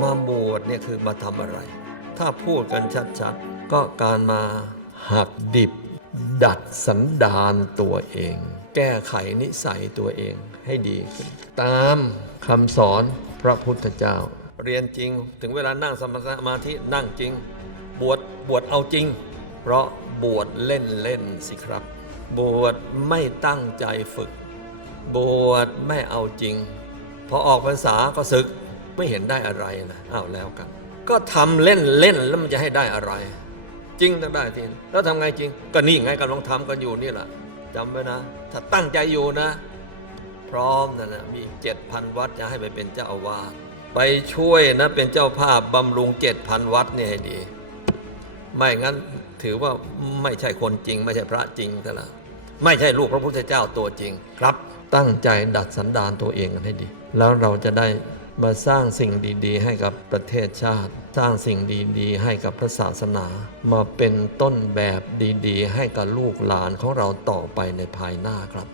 มาบวชเนี่ยคือมาทำอะไร ถ้าพูดกันชัดๆ ก็การมาหักดิบ ดัดสันดานตัวเอง แก้ไขนิสัยตัวเองให้ดีขึ้น ตามคำสอนพระพุทธเจ้า เรียนจริงถึงเวลานั่งสมาธินั่งจริง บวชบวชเอาจริง เพราะบวชเล่นเล่นๆสิครับ บวชไม่ตั้งใจฝึก บวชไม่เอาจริง พอออกพรรษาก็ศึก ไม่เห็นได้อะไรนะอ้าวแล้วกัน ก็ทำเล่นเล่นๆแล้วมันจะให้ได้อะไร จริงต้องได้ทีแล้วทำไงจริง ก็นี่ไงกำลังทำกันอยู่นี่แหละจำไว้นะ ถ้าตั้งใจอยู่นะ พร้อมนะนะมีเจ็ดพันวัดจะให้ไปเป็นเจ้าอาวาสไปช่วยนะเป็นเจ้าภาพบำรุงเจ็ดพันวัดเนี่ยให้ดี ไม่งั้นถือว่าไม่ใช่คนจริง ไม่ใช่พระจริงแต่ละไม่ใช่ลูกพระพุทธเจ้าตัวจริง ครับตั้งใจดัดสันดานตัวเองกันให้ดี แล้วเราจะได้ มาสร้างสิ่งดีๆ ให้กับประเทศชาติ สร้างสิ่งดีๆ ให้กับพระศาสนา มาเป็นต้นแบบดีๆ ให้กับลูกหลานของเราต่อไปในภายหน้าครับ